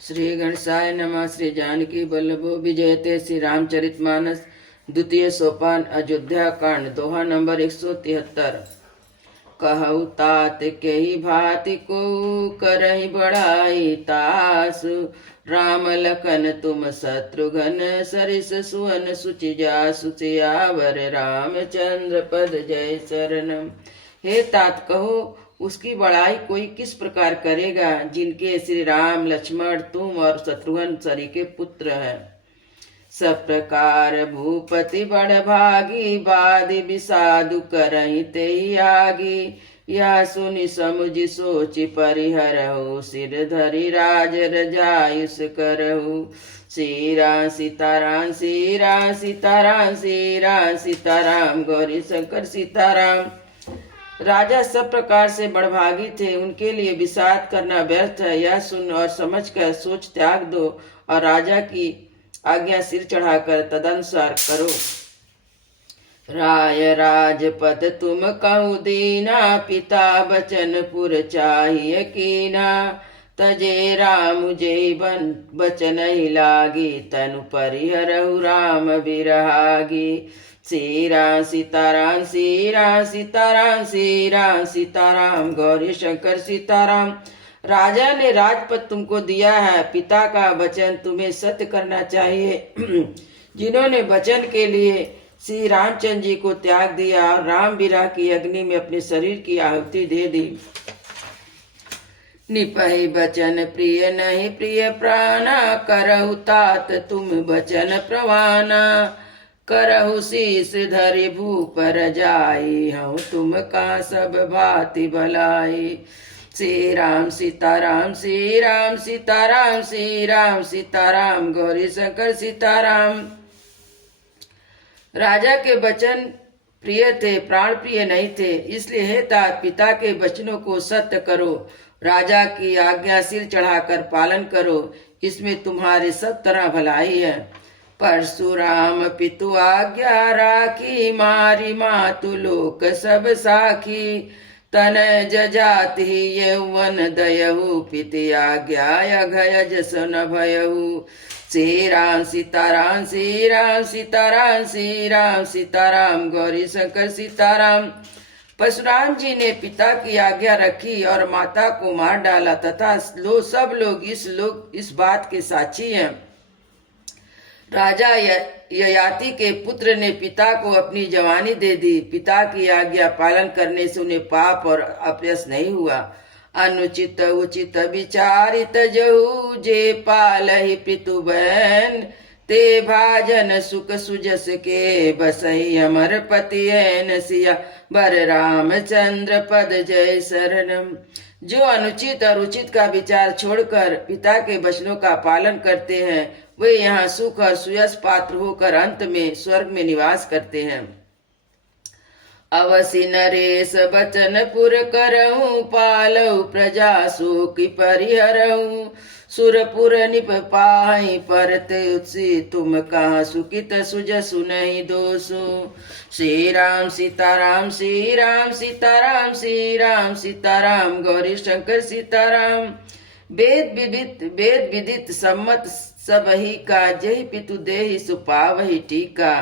श्री गणेशाय नमः। श्री जानकी वल्लभो विजयते। श्री रामचरितमानस द्वितीय सोपान अयोध्या कांड दोहा नंबर 173। कहु तात के ही भांति को करहि बढ़ाई तासु, राम लखन तुम शत्रुघ्न सरिस सुवन सुचि जासु, सियावर रामचंद्र पद जय शरणम। हे तात कहो, उसकी बड़ाई कोई किस प्रकार करेगा जिनके श्री राम लक्ष्मण तुम और शत्रुघ्न सरी के पुत्र हैं। सब प्रकार भूपति बड़ भागी, बादि विषादु करहि तेहि आगी। यह सुनि समुझि सोचि परिहरहु, सिर धरि राज रजायुष करहु। श्री राम सीताराम श्री राम सीताराम श्री राम सीताराम गौरी शंकर सीताराम। राजा सब प्रकार से बड़भागी थे, उनके लिए विषाद करना व्यर्थ है। यह सुन और समझ कर सोच त्याग दो और राजा की आज्ञा सिर चढ़ाकर तदनुसार करो। राय राजपद तुम कहु दीना, पिता बचन पुर चाहिए कीना। तजे राम जय बचन ही लागी, तनु परिहरहु राम बिरहागी। श्री राम सीताराम श्री राम सीताराम श्री राम सीताराम गौरी शंकर सीताराम। राजा ने राजपद तुमको दिया है, पिता का वचन तुम्हें सत्य करना चाहिए। जिन्होंने वचन के लिए श्री रामचंद्र जी को त्याग दिया और राम विरह की अग्नि में अपने शरीर की आहुति दे दी। निपहि बचन प्रिय नहीं प्रिय प्राणा, करहु तात तुम बचन प्रवाना। करहु शीस धरि भूपर जाई, हूँ तुम का सब भांति भलाई। श्री राम सीताराम श्री राम सीताराम श्री राम सीताराम गौरी शंकर सीताराम। राजा के वचन प्रिय थे, प्राण प्रिय नहीं थे, इसलिए हे तात पिता के वचनों को सत्य करो। राजा की आज्ञा सिर चढ़ाकर पालन करो, इसमें तुम्हारे सब तरह भलाई है। परशुराम पितु आज्ञा राखी, मारी मातु लोक सब साखी। तनय जजाति यौवन दयहु, पिति आज्ञा अघय जस न भयहु। श्री राम सीताराम श्री राम सीताराम श्री राम सीताराम गौरी शंकर सीताराम। परशुराम जी ने पिता की आज्ञा रखी और माता को मार डाला तथा सब लोग इस बात के साक्षी हैं। राजा ययाति के पुत्र ने पिता को अपनी जवानी दे दी। पिता की आज्ञा पालन करने से उन्हें पाप और अपयश नहीं हुआ। अनुचित उचित विचारित जहु, जे पालहि पितु बहन। ते भाजन सुख सुजस के, बसहि अमर पति ऐन सिया। बर रामचंद्र पद जय शरणम। जो अनुचित और उचित का विचार छोड़कर पिता के वचनों का पालन करते हैं, वे यहाँ सुख और सुयश पात्र होकर अंत में स्वर्ग में निवास करते हैं। अवसि नरेश बचन पुर करहूँ, पालहु प्रजा शोक परिहरहूँ। सुरपुर निप पाहि परत उत्सी, तुम कहाँ सुकित सुजसु नहीं दोषु। श्री राम सीताराम श्री राम सीताराम श्री राम सीताराम गौरी शंकर सीताराम। वेद विदित सम्मत सबहि का, जहि पितु देहि सुपावहि टीका।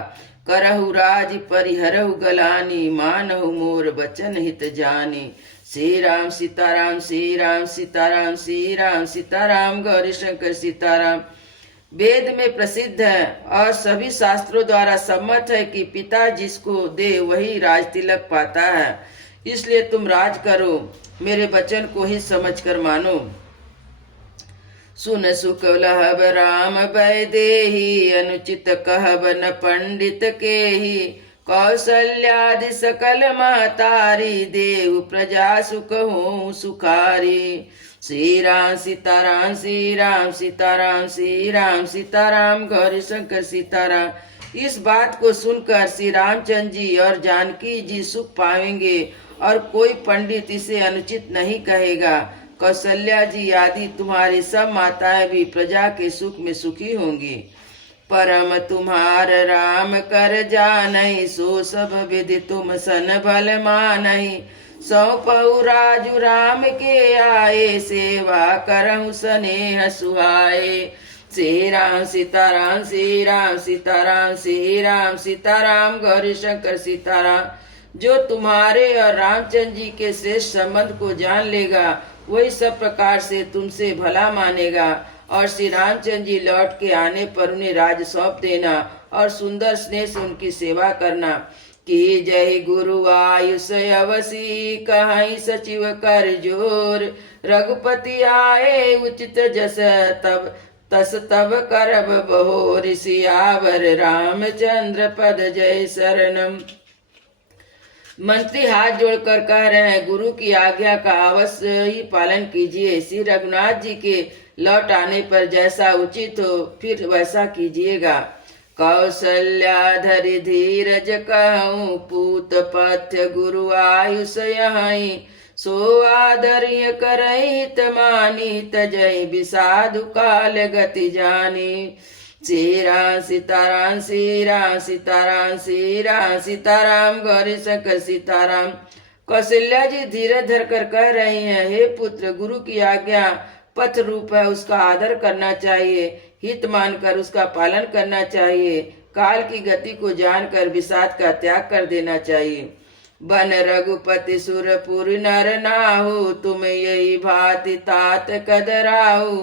करहु राज परिहरहु गलानी, मानहु मोर बचन हित जानी। श्री राम सीताराम श्री राम सीताराम श्री राम सीताराम गौरी शंकर सीताराम। वेद में प्रसिद्ध है और सभी शास्त्रों द्वारा सम्मत है कि पिता जिसको दे वही राज तिलक पाता है। इसलिए तुम राज करो, मेरे वचन को ही समझकर मानो। सुन सुख लहब राम भय देहि, अनुचित कहब न पंडित केहि। कौशल्यादि सकल महतारी, देहु प्रजा सुख हो सुखारी। श्री राम सीताराम श्री राम सीताराम श्री राम सीताराम गौरी शंकर सीताराम। इस बात को सुनकर श्री रामचंद्र जी और जानकी जी सुख पाएंगे और कोई पंडित इसे अनुचित नहीं कहेगा। कौशल्या जी आदि तुम्हारी सब माताएं भी प्रजा के सुख में सुखी होंगी। परम तुम्हार राम कर जानहि, सो सब विधि तुम सन भल मानहि। सौंपऊ राजू राम के आए, सेवा करहु स्नेह सुहाए। श्री राम सीताराम, श्री राम सीताराम, श्री राम सीताराम, गौरी शंकर सीताराम। जो तुम्हारे और रामचंद्र जी के श्रेष्ठ संबंध को जान लेगा वही सब प्रकार से तुमसे भला मानेगा। और श्री रामचंद्र जी लौट के आने पर उन्हें राज सौंप देना और सुंदर स्नेह से उनकी सेवा करना। कि जय गुरु आयुष अवसी, कहीं सचिव कर जोर। रघुपति आए उचित जस, तब तस तब करब बहोर। सियावर रामचंद्र पद जय शरणम। मंत्री हाथ जोड़कर कह रहे हैं, गुरु की आज्ञा का अवश्य ही पालन कीजिए। श्री रघुनाथ जी के लौट आने पर जैसा उचित हो फिर वैसा कीजिएगा। कौशल्या धरि धीरज कहूँ, पूत पथ्य गुरु आयुष यहीं। सो आदर्य करहि हित मानी, तजहि विषादु काल गति जानी। श्री राम सीताराम, श्री राम सीताराम, श्री राम सीताराम, गौरी शंकर सीताराम। कौशल्या जी धीरज धर कर कह रही हैं, हे पुत्र, गुरु की आज्ञा पथ रूप है, उसका आदर करना चाहिए, हित मानकर उसका पालन करना चाहिए। काल की गति को जानकर विषाद का त्याग कर देना चाहिए। बन रघुपति सुरपुर नर नाहु, तुम यही भांति तात कदराहु।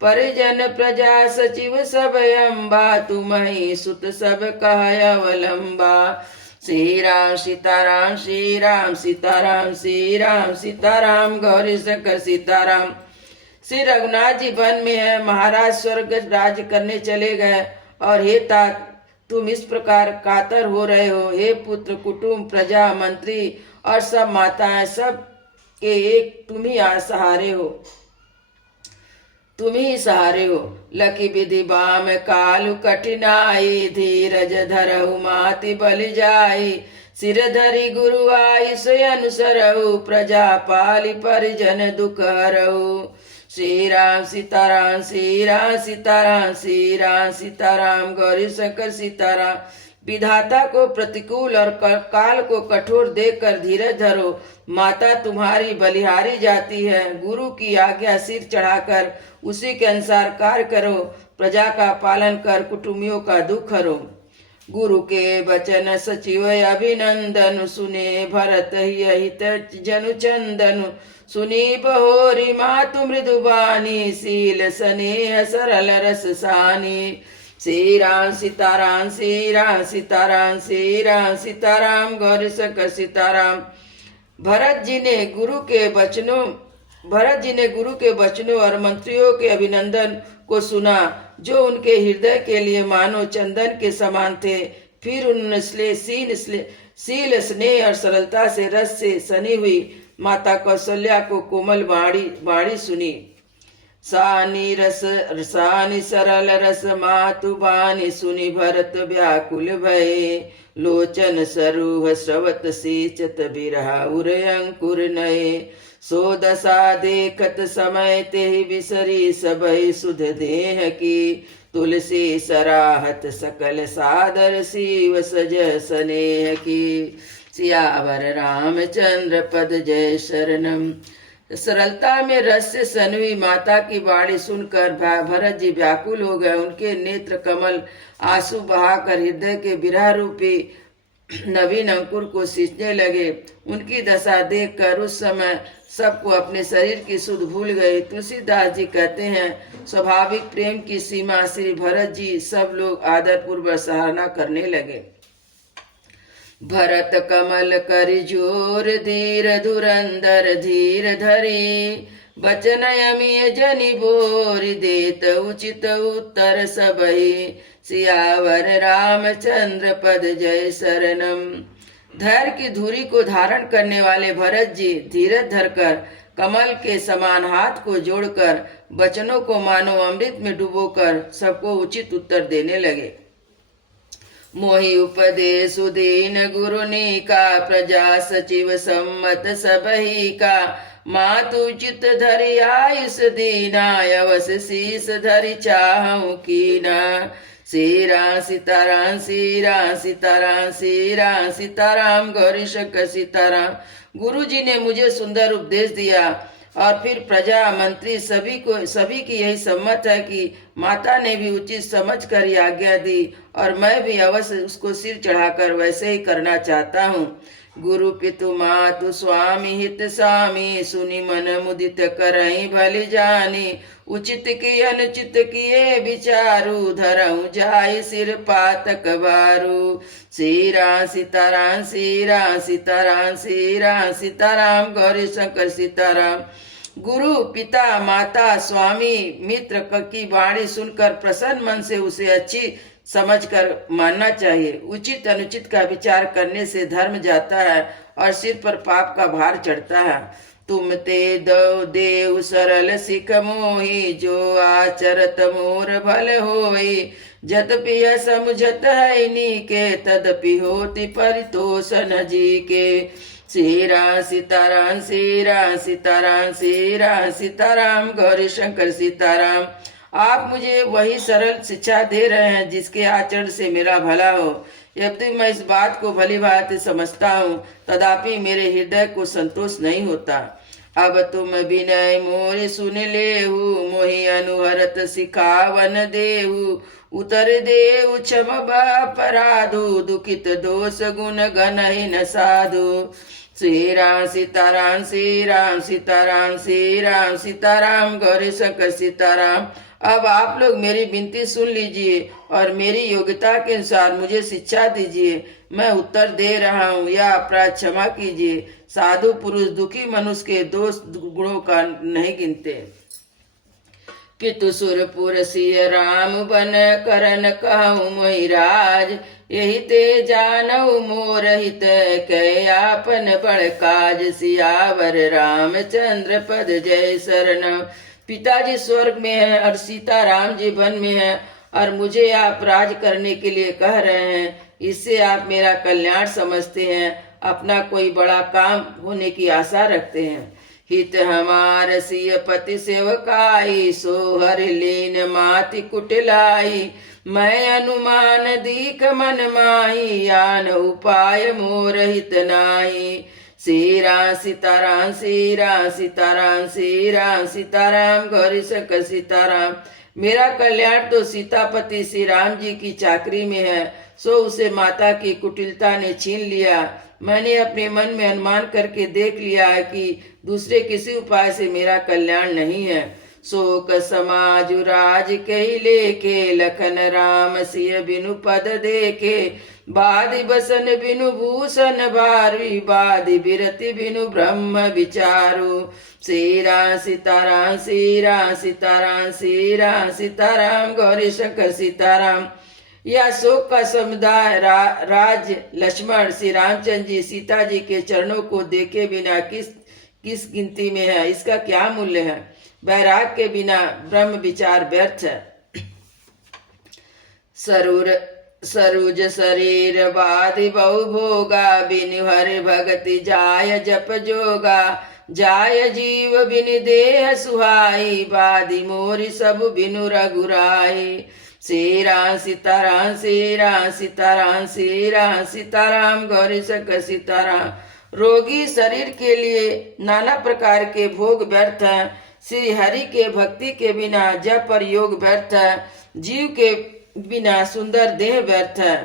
परिजन प्रजा सचिव सब अम्बा, तुम्हि सुत सब कह अवलंबा। श्री राम सीताराम, श्री राम सीताराम, श्री राम सीताराम, गौरी शंकर सीताराम। श्री रघुनाथ जी वन में है, महाराज स्वर्ग राज्य करने चले गए और हे तात तुम इस प्रकार कातर हो रहे हो। हे पुत्र, कुटुंब, प्रजा, मंत्री और सब माताएं, सब के एक तुम ही सहारे हो, तुम ही सहारे हो। लकी विधि बाम कालु कठिनाई, धीरज धरहु माति बलि जाई। सिर धरि गुरु आयुष अनुसरहु, प्रजा पालि परिजन दुख हरहु। श्री राम सीताराम, श्री राम सीताराम, श्री राम सीताराम, गौरी शंकर सीताराम। विधाता को प्रतिकूल और काल को कठोर देखकर धीरज धरो। माता तुम्हारी बलिहारी जाती है, गुरु की आज्ञा सिर चढ़ाकर उसी के अनुसार कार्य करो। प्रजा का पालन कर कुटुंबियों का दुख हरो। गुरु के वचन सचिव अभिनंदन, सुने भरत हित जनु चंदन। सुनी बहोरी मातु मृदुबानी, शील स्नेह सरल रस सानी। श्री राम सीताराम, श्री राम सीताराम, श्री राम सीताराम, गौरी शंकर सीताराम। भरत जी ने गुरु के वचनों और मंत्रियों के अभिनंदन को सुना, जो उनके हृदय के लिए मानो चंदन के समान थे। फिर उन्होंने शील स्नेह और सरलता से रस से सनी हुई माता कौशल्या को कोमल वाणी सुनी। सानी सरल रस मातु बानी, सुनी भरत व्याकुल भये। लोचन सरूह स्रवत सींचत, बिरहा उर अंकुर नये। सो दशा देखत समय तेहि बिसरी, सबहि सुध देह की। तुलसी सराहत सकल सादर, शिव सज स्नेह की। सियावर रामचंद्र पद जय शरणम। सरलता में रस से सनवी माता की वाणी सुनकर भरत जी व्याकुल हो गए। उनके नेत्र कमल आंसू बहाकर हृदय के विरह रूपी नवीन अंकुर को सींचने लगे। उनकी दशा देखकर उस समय सबको अपने शरीर की सुध भूल गए। तुलसीदास जी कहते हैं, स्वाभाविक प्रेम की सीमा श्री भरत जी सब लोग आदर पूर्वक सराहना करने लगे। भरत कमल कर जोर, धीर धुरंधर धीर धरी। बचन अमिय जनि बोर, देत उचित उत्तर सबहि। सियावर रामचंद्र पद जय शरणम। धैर्य की धुरी को धारण करने वाले भरत जी धीरज धरकर कमल के समान हाथ को जोड़कर वचनों को मानो अमृत में डुबोकर सबको उचित उत्तर देने लगे। मोहि उपदेश दीन गुरु का, प्रजा सचिव सम्मत सबहि का। मातु चित धरि आयुष दीना, अवस शीस धरि चाहूं कीना। श्री राम सीताराम श्री राम सीताराम श्री राम सीताराम गौरी शंकर सीताराम। गुरु जी ने मुझे सुंदर उपदेश दिया और फिर प्रजा मंत्री सभी की यही सम्मत है कि माता ने भी उचित समझ कर आज्ञा दी और मैं भी अवश्य उसको सिर चढ़ाकर वैसे ही करना चाहता हूँ। गुरु पितु मातु स्वामी हित स्वामी सुनि मन मुदित करई भली जानी उचित की अनुचित किए विचारु धरऊ जाय सिर पातक बारू। श्री राम सीताराम श्री राम सीताराम श्री राम सीताराम गौरी शंकर सीताराम। गुरु पिता माता स्वामी मित्र की वाणी सुनकर प्रसन्न मन से उसे अच्छी समझकर मानना चाहिए। उचित अनुचित का विचार करने से धर्म जाता है और सिर पर पाप का भार चढ़ता है। तुम ते दो देव सरल सिख मोही जो आचरत मोर भल होई जदपि यह समझत है नीके तदपि होती परितोषण जी के। श्री राम सीताराम श्री राम सीताराम श्री राम सीताराम गौरी शंकर सीताराम। आप मुझे वही सरल शिक्षा दे रहे हैं जिसके आचरण से मेरा भला हो। यद्यपि मैं इस बात को भली भांति समझता हूँ तथापि मेरे हृदय को संतोष नहीं होता। अब तुम विनय मोर सुन लेहु मोहि अनुहरत सिखावन देहु उतर देहु क्षम अपराधु दुखित दोष गुण गणहीन साधु। श्री राम सीताराम श्री राम सीताराम श्री राम सीताराम गौरी शंकर सीताराम। अब आप लोग मेरी विनती सुन लीजिए और मेरी योग्यता के अनुसार मुझे शिक्षा दीजिए। मैं उत्तर दे रहा हूँ, या अपराध क्षमा कीजिए। साधु पुरुष दुखी मनुष्य के दोष गुणों का नहीं गिनते। पितु सुरपुर सिय राम बन करन कहूँ मोहि राज यही ते जानऊ मोर हित कै आपन बड़ काज सियावर रामचंद्र पद जय शरण। पिताजी स्वर्ग में है और सीता राम जी वन में है और मुझे आप राज करने के लिए कह रहे हैं। इससे आप मेरा कल्याण समझते हैं, अपना कोई बड़ा काम होने की आशा रखते हैं। हित हमार सिय पति सेवकाई सो हर लीन माति कुटिलाई मैं अनुमान दीख मन माही आन उपाय मोर हित नाई। श्री राम सीताराम श्री राम सीताराम श्री राम सीताराम गौरी शंकर सीताराम। मेरा कल्याण तो सीतापति श्री राम जी की चाकरी में है, सो उसे माता की कुटिलता ने छीन लिया। मैंने अपने मन में अनुमान करके देख लिया है कि दूसरे किसी उपाय से मेरा कल्याण नहीं है। शोक समाज राज कही लेके लखन राम सिय बिनु पद देखे बादि बसन बिनु भूषण भारी बादि बिरति बिनु ब्रह्म विचारु। श्री राम सीताराम श्री राम सीताराम श्री राम सीताराम गौरी शंकर सीताराम। यह शोक का समुदाय राज लक्ष्मण श्री रामचंद्र जी सीता जी के चरणों को देखे बिना किस गिनती में है, इसका क्या मूल्य है। वैराग के बिना ब्रह्म विचार व्यर्थ है। सरूज शरीर बाधि बहु भोगा बिनु हरि भगति जाय जप जोगा जाय जीव बिनु देह सुहाई बाधि मोरी सब बिनु रघुराई। श्री राम सीताराम श्री राम सीताराम श्री राम सीताराम गौरी शंकर सीताराम। रोगी शरीर के लिए नाना प्रकार के भोग व्यर्थ हैं। श्री हरि के भक्ति के बिना जप और योग व्यर्थ है। जीव के बिना सुंदर देह व्यर्थ है।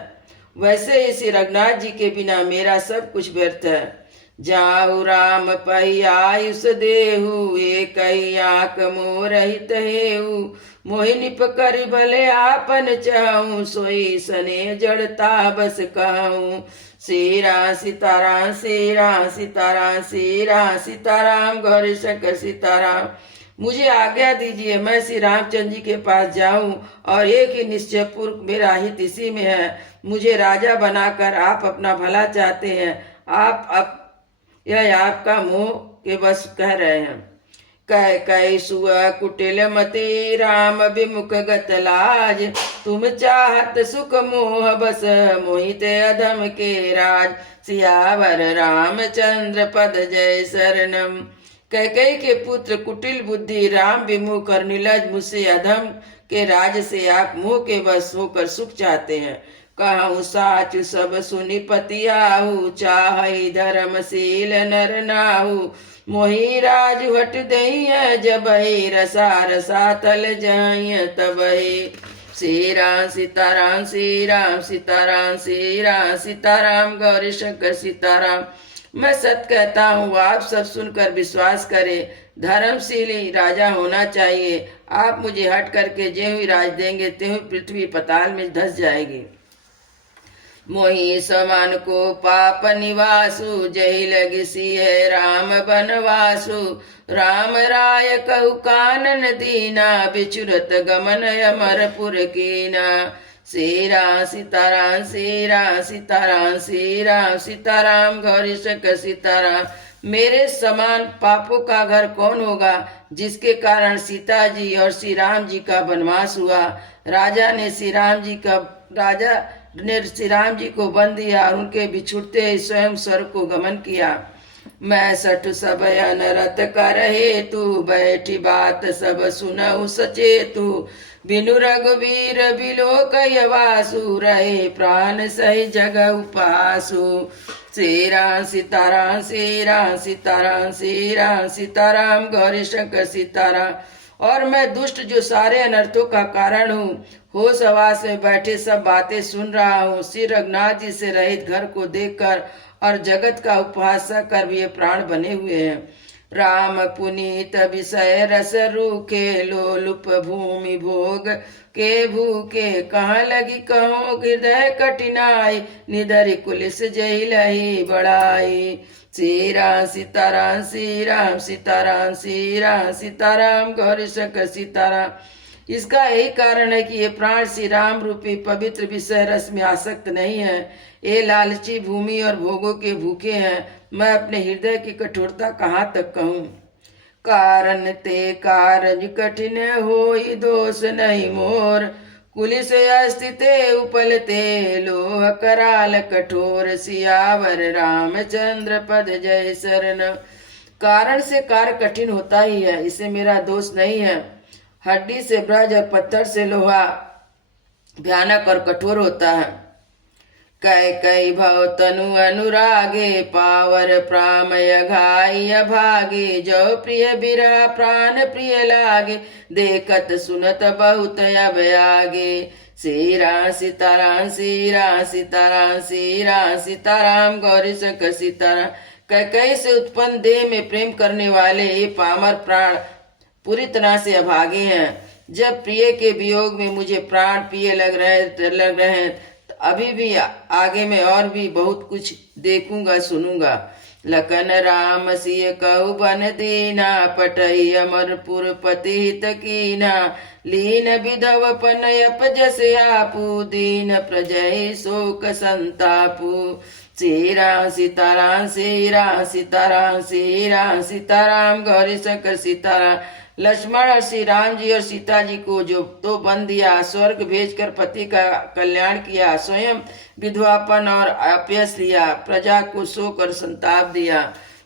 वैसे ही श्री रघुनाथ जी के बिना मेरा सब कुछ व्यर्थ है। जाहु राम पही आयुष देहु एक आंख मोर हित हेहु मोहि निप करि भले आपन चाहूं सोई सने जड़ता बस कहूं। श्री राम सीताराम श्री राम सीताराम श्री राम सीताराम गौरी शंकर सीताराम। मुझे आज्ञा दीजिए, मैं श्री रामचंद्र जी के पास जाऊं और एक ही निश्चय पूर्वक मेरा हित इसी में है। मुझे राजा बनाकर आप अपना भला चाहते हैं। यह आपका मोह के बस कह रहे हैं। कह कह सुअ कुटिल मति राम विमुख गत लाज तुम चाहत सुख मोह बस मोहित अधम के राज। सियावर रामचंद्र पद जय शरणम। कैकेयी के पुत्र कुटिल बुद्धि राम विमुख और निर्लज मुझसे अधम के राज से आप मोह के वश होकर सुख चाहते हैं। कहूँ साच सब सुनि पति आहु, चाहई धर्मशील नर नाहु। मोहि राज हट दई जब रसा रसा तल जय तब। श्री राम सीताराम श्री राम सीताराम श्री राम सीताराम गौरी शंकर सीताराम। मैं सत्य कहता हूँ, आप सब सुनकर विश्वास करें। धर्मशीली राजा होना चाहिए। आप मुझे हट करके ज्यों ही राज देंगे त्यों ही पृथ्वी पताल में धस जाएगी। मोहि समान को पाप निवासु, जय लगी सिय राम बनवासु। राम राय कहु कानन दीना, बिचुरत गमन अमरपुर कीना। श्री राम सीताराम श्री राम सीताराम श्री राम सीताराम गौरी शंकर सीताराम। मेरे समान पापों का घर कौन होगा, जिसके कारण सीता जी और श्री राम जी का वनवास हुआ। राजा ने श्री राम जी को बंद दिया और उनके बिछुड़ते ही स्वयं स्वर्ग को गमन किया। मैं सठ सब अनरत कर हेतु, बैठी बात सब सुनऊ सचेतु। बिनु रघुवीर बिलोकय वासु, रहे प्राण सही जग उपासु। श्री राम सीताराम श्री राम सीताराम श्री राम सीताराम गौरी शंकर सीताराम। और मैं दुष्ट जो सारे अनर्थों का कारण हूँ, होश हवास में बैठे सब बातें सुन रहा हूँ। श्री रघुनाथ जी से रहित घर को देखकर और जगत का उपहास कर भी ये प्राण बने हुए हैं। राम पुनीत विषय रस रूखे, लोलुप भूमि भोग के भूखे। कहाँ लगी कहो हृदय कठिनाई, निधरि कुलिस जय लही बढ़ाई। श्री राम सीताराम श्री राम सीताराम श्री राम सीताराम गौरी शंकर सीताराम। इसका यही कारण है कि ये प्राण श्री राम रूपी पवित्र विषय रस में आसक्त नहीं है। ये लालची भूमि और भोगों के भूखे हैं। मैं अपने हृदय की कठोरता कहाँ तक कहूँ। कारण ते कारज कठिन होई, दोष नहीं मोर। कुलिस अस्थिते उपलते, लोह कराल कठोर। सियावर रामचंद्र पद जय शरण। कारण से कार्य कठिन होता ही है, इसे मेरा दोष नहीं है। हड्डी से ब्रज और पत्थर से लोहा भयानक और कठोर होता है। कैकेयी भव तनु अनुरागे, पावर प्रामय घाय भागे। जो प्रिय बिरह प्राण प्रिय लागे, देखत सुनत बहुत अब आगे। श्री राम सीताराम श्री राम सीताराम श्री राम सीताराम गौरी शंकर सीताराम। कैकेयी से उत्पन्न देह में प्रेम करने वाले ये पामर प्राण पूरी तरह से अभागे हैं। जब प्रिय के वियोग में मुझे प्राण प्रिय लग रहे हैं, तो अभी भी आगे में और भी बहुत कुछ देखूंगा सुनूंगा। लखन राम सिय कहु बन दीना, पटई अमरपुर पति हित कीना। लीन विधव पनयप जस आपू, दीन प्रजय शोक संतापू। श्री राम सीताराम श्री राम सीताराम श्री राम सीताराम गौरी शंकर सीताराम। लक्ष्मण और श्री राम जी और सीता जी को जो तो बन दिया, स्वर्ग भेजकर पति का कल्याण किया, स्वयं विधवापन और अपयश लिया, प्रजा को शोक और संताप दिया।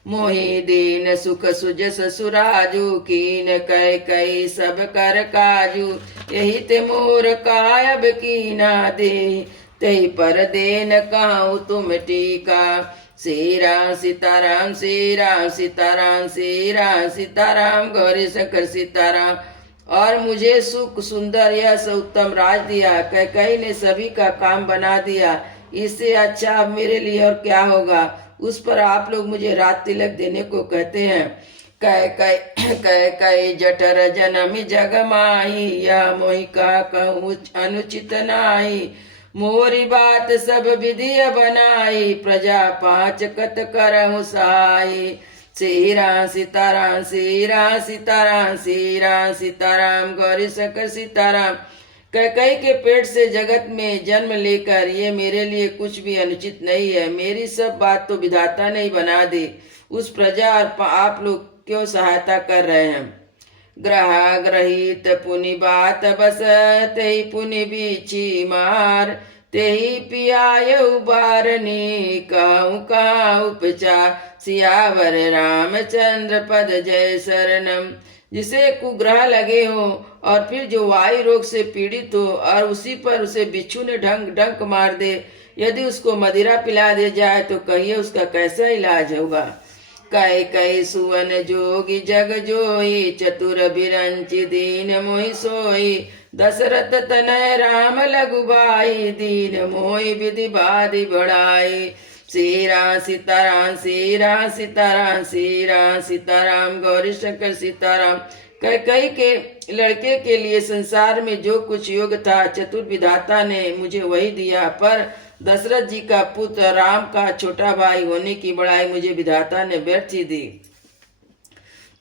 मोहि दीन सुख सुज ससुराजू, कीन कैकेयी सब कर काजू। यही ते मोर कायब कीना दे, तेहि पर देन कहूँ तुम टीका। श्री राम सीताराम श्री राम सीताराम श्री राम सीताराम गौरी शंकर सीताराम। और मुझे सुख सुंदर यश उत्तम राज दिया, कैकेयी ने सभी का काम बना दिया। इससे अच्छा अब मेरे लिए और क्या होगा। उस पर आप लोग मुझे रात तिलक देने को कहते हैं। कैकेयी जठर जनमी जग माही, यह मोहि का कहूँ अनुचित नाही। मोरी बात सब विधि बनाई, प्रजा पांच कत करहु सहाई। श्री राम सीताराम श्री राम सीताराम श्री राम सीताराम गौरी शंकर सीताराम। कैकेयी के पेट से जगत में जन्म लेकर ये मेरे लिए कुछ भी अनुचित नहीं है। मेरी सब बात तो विधाता ने ही बना दी। उस प्रजा और आप लोग क्यों सहायता कर रहे हैं। ग्रह ग्रहित पुनि बात बस, तेहि पुनि बीछी मार। तेहि पियायऊ बारनी, कहूँ कहाँ उपचार, सियावर रामचंद्र पद जय शरणम। जिसे कुग्रह लगे हो और फिर जो वायु रोग से पीड़ित हो और उसी पर उसे बिच्छू ने डंक मार दे, यदि उसको मदिरा पिला दे जाए तो कहिए उसका कैसा इलाज होगा। कई कई सुवन जोगी जग जोई, चतुर बिरंचि दीन मोहि सोई, दशरथ तनय राम लघुबाई, दीन मोहि विधि बाधि बढ़ाई। श्री राम सीताराम, श्री राम सीताराम, श्री राम सीताराम, गौरी शंकर सीताराम। कई के लड़के के लिए संसार में जो कुछ योग था चतुर विधाता ने मुझे वही दिया, पर दशरथ जी का पुत्र राम का छोटा भाई होने की बड़ाई मुझे विधाता ने व्यर्थ ही दी।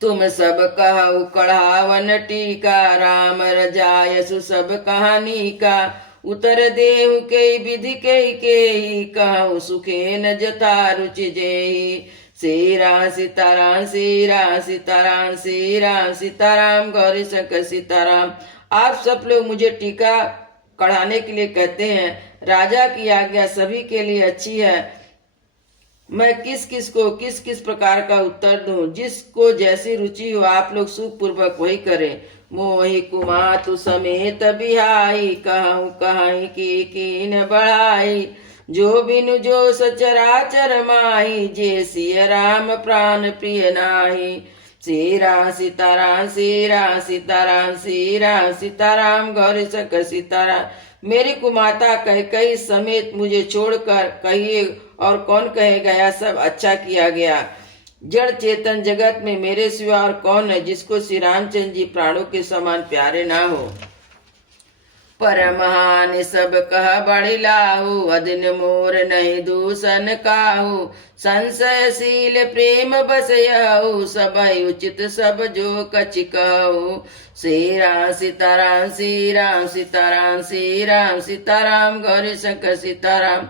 तुम सब कहु कढ़ावन टीका, राम रजायसु सब कहानी का, उतर देहु के विधि के कहु सुखे न जता रुचि जेहि। श्री राम सीताराम, श्री राम सीताराम, श्री राम सीताराम, गौरी शंकर सीताराम। आप सब लोग मुझे टीका कढ़ाने के लिए कहते हैं। राजा की आज्ञा सभी के लिए अच्छी है। मैं किस किस प्रकार का उत्तर दूं? जिसको जैसी रुचि हो आप लोग सुख पूर्वक वही करें। मोहि कुमातु समेत बिहाई, कहूँ कहीं की न बढ़ाई, जो बिनु जो सचराचर माही, जे सिय राम प्राण प्रिय नाही। श्री राम सीताराम, श्री राम सीताराम, श्री राम सीताराम, गौरी शंकर सीताराम। मेरी कुमाता कई समेत मुझे छोड़कर कहिए और कौन कहेगा यह सब अच्छा किया गया। जड़ चेतन जगत में मेरे सिवा और कौन है जिसको श्री रामचंद्र जी प्राणों के समान प्यारे ना हो। परमहानि सब कह बड़ि लाहु, अदिन मोर नहीं दूषण काहू, संशयशील प्रेम बस यहु, सबहि उचित सब जो कछि कहु। श्री राम सीताराम, श्री राम सीताराम, श्री राम सीताराम, गौरी शंकर सीताराम।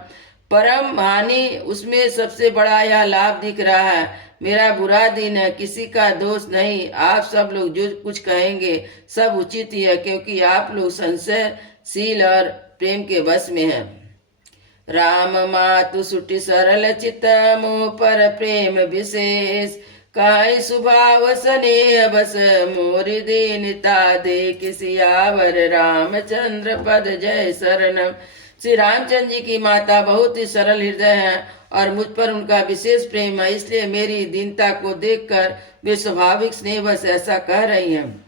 परम हानि उसमें सबसे बड़ा यह लाभ दिख रहा है। मेरा बुरा दिन है, किसी का दोष नहीं। आप सब लोग जो कुछ कहेंगे सब उचित ही है, क्योंकि आप लोग संशयशील और प्रेम के वश में हैं। राम मातु सुटि सरल चित, मोह पर प्रेम विशेष, काई स्वभाव स्नेह बस, मोरि दीनता देख सियावर रामचंद्र पद जय शरणम। श्री रामचंद्र जी की माता बहुत ही सरल हृदय है और मुझ पर उनका विशेष प्रेम है, इसलिए मेरी दीनता को देखकर वे स्वाभाविक स्नेह बस ऐसा कह रही हैं।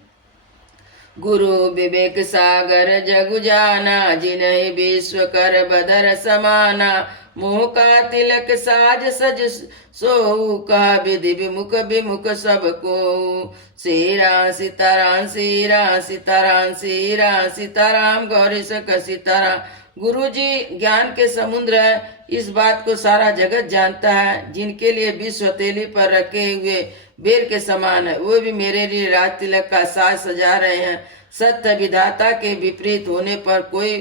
गुरु विवेक सागर जगु जाना, जिन्हि विश्व कर बदर समाना, मोह का तिलक साज सज सोहु, कहा विधि विमुख विमुख सबको। श्री राम सीताराम, श्री राम सीताराम, श्री राम सीताराम, गौरी शंकर सीताराम। गुरु जी ज्ञान के समुद्र है, इस बात को सारा जगत जानता है। जिनके लिए विश्व हथेली पर रखे हुए बेर के समान है, वो भी मेरे लिए राज तिलक का साज सजा रहे हैं। सत्य विधाता के विपरीत होने पर कोई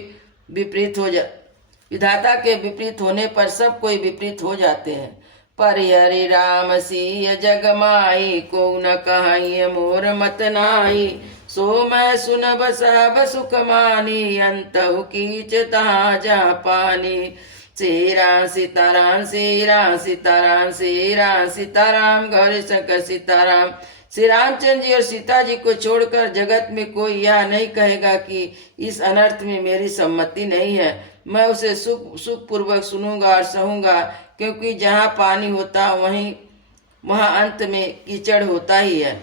विधाता के विपरीत होने पर सब कोई विपरीत हो जाते हैं। परिहरि राम सिय जग माई, को न कहाई मोर मत नाई, सो मैं सुनब सब सुख मानी, अंतहु कीच तहाँ जा पानी। श्री राम सीताराम, श्री राम सीताराम, श्री राम सीताराम, गौरी शंकर सीताराम। श्री रामचंद्र जी और सीता जी को छोड़कर जगत में कोई यह नहीं कहेगा कि इस अनर्थ में मेरी सम्मति नहीं है। मैं उसे सुख पूर्वक सुनूंगा और सहूंगा, क्योंकि जहाँ पानी होता वहाँ अंत में कीचड़ होता ही है।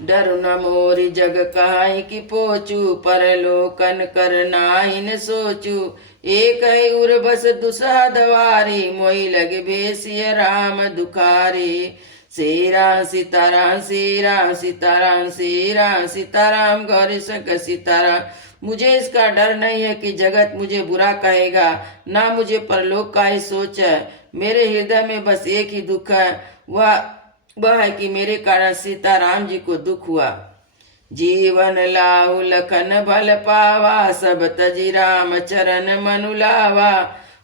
डर न मोरी जग कहाई कि पोचू, परलोकन कर नाहि न सोचू, एक है उर बस दुसह दवारी, मोहि लगे भेसिय राम दुखारी। श्री राम सीताराम, श्री राम सीताराम, श्री राम सीताराम, गौरी शंकर सीताराम। मुझे इसका डर नहीं है कि जगत मुझे बुरा कहेगा, ना मुझे परलोक का ही सोच है। मेरे हृदय में बस एक ही दुख है, वह है कि मेरे कारण सीता राम जी को दुख हुआ। जीवन लाहु लखन भल पावा, सब तजी राम चरण मनु लावा,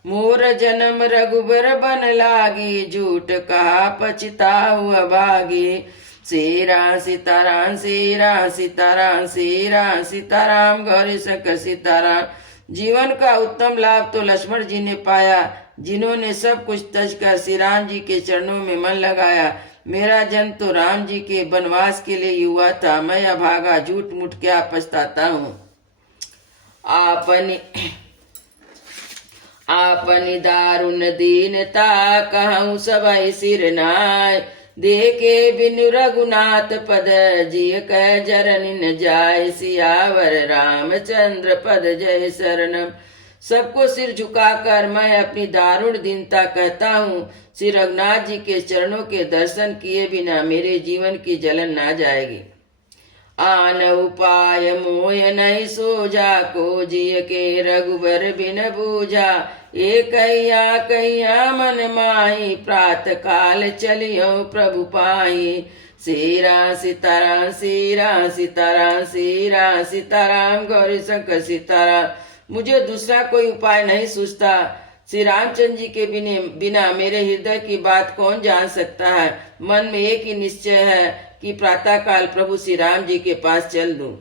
मोर जन्म रघुबर बन लागी, झूठ कहा पछताहु अभागी। श्री राम सीताराम, श्री राम सीताराम, श्री राम सीताराम, गौरी शंकर सीताराम। जीवन का उत्तम लाभ तो लक्ष्मण जी ने पाया, जिन्होंने सब कुछ तज कर श्री राम जी के चरणों में मन लगाया। मेरा जन्म तो राम जी के वनवास के लिए ही हुआ था, मैं अभागा झूठ मूठ क्या पछताता हूँ। आपनी दारुण दीनता कहूँ सबई सिर नाय, देखे बिनु रघुनाथ पद जिय कह जरनि न जाय, सियावर रामचंद्र पद जय शरणम। सबको सिर झुकाकर मैं अपनी दारुण दीनता कहता हूँ, श्री रघुनाथ जी के चरणों के दर्शन किए बिना मेरे जीवन की जलन ना जाएगी। आन उपाय मोय नहीं सोजा, को जिय के रघुबर बिन बूझा, एक कैया मन माही, प्रात काल चलियो प्रभु पाही। सीरा सीताराम सीरा सीताराम सीरा सीताराम गौरी शंकर सीताराम। मुझे दूसरा कोई उपाय नहीं सूझता। श्री रामचंद्र जी के बिना मेरे हृदय की बात कौन जान सकता है। मन में एक ही निश्चय है कि प्रातः काल प्रभु श्री राम जी के पास चल दूं।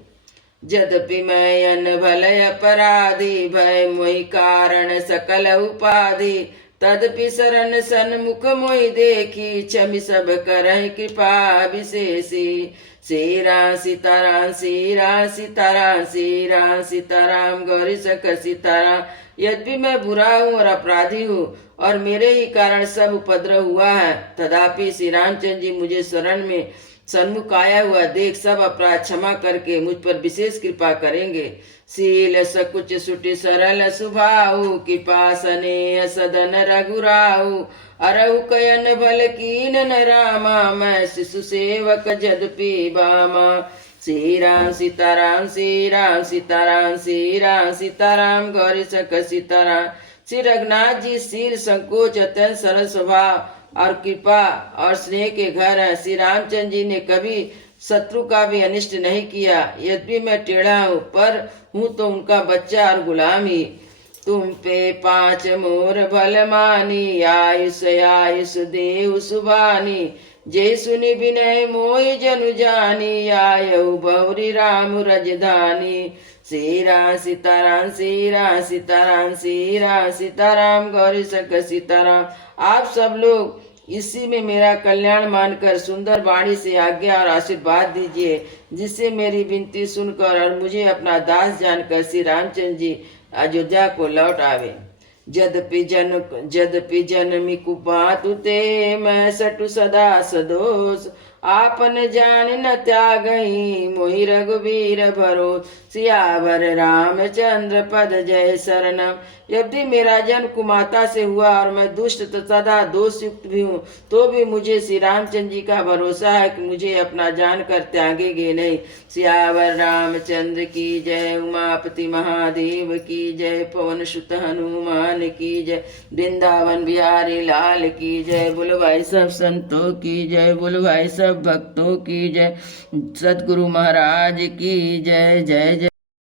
यद्यपि मैं अन भल अपराधी, भय मोहि कारण सकल उपाधि, तदपि शरण सन्मुख मोहि देखी, क्षमि सब करहि कृपा विशेषी। श्री राम सीताराम श्री राम सीताराम श्री राम सीताराम गौरी शंकर सीताराम। यद्यपि मैं बुरा हूँ और अपराधी हूँ और मेरे ही कारण सब उपद्रव हुआ है, तथापि श्री रामचंद्र जी मुझे शरण में सन्मुख आया हुआ देख सब अपराध क्षमा करके मुझ पर विशेष कृपा करेंगे। शील सकुच सुटि सरल सुभाऊ, कृपा स्नेह सदन रघुराऊ, अरहु कयन भल कीन न रामा, मैं शिशु सेवक जदपि बामा। श्री राम सीताराम श्री राम सीताराम श्री राम सीताराम गौरी शंकर सीताराम। श्री रघुनाथ जी शील संकोच अत्यंत सरल स्वभाव और कृपा और स्नेह के घर हैं। श्री रामचंद्र जी ने कभी शत्रु का भी अनिष्ट नहीं किया। यद्यपि मैं टेढ़ा हूँ पर हूँ तो उनका बच्चा और गुलाम ही। तुम पे 5 मोर भल मानी, आयुष आयुष देव सुबानी, जय सुनि विनय मोहि जनु जानी, आयु बहुरी राम रजधानी। श्री राम सीताराम श्री राम सीताराम श्री राम सीताराम गौरी शंकर सीताराम। आप सब लोग इसी में मेरा कल्याण मानकर सुंदर वाणी से आज्ञा और आशीर्वाद दीजिए, जिससे मेरी विनती सुनकर और मुझे अपना दास जानकर श्री रामचंद्र जी अयोध्या को लौट आवे। जदपि जनमि कुपातु ते, मैं सटु सदा सदोष, आपन जान न त्यागहि, मोहि रघुबीर भरोस। सियावर रामचंद्र पद जय शरणम। यदि मेरा जन्म कुमाता से हुआ और मैं दुष्ट तथा दोष युक्त भी हूँ, तो भी मुझे श्री रामचंद्र जी का भरोसा है कि मुझे अपना जान कर त्यागेंगे नहीं। सियावर रामचंद्र की जय, उमापति महादेव की जय, पवन सुत हनुमान की जय, वृंदावन बिहारी लाल की जय। बोलो भाई सब संतों की जय, बोलो भाई सब भक्तों की जय, सतगुरु महाराज की जय। जय जय।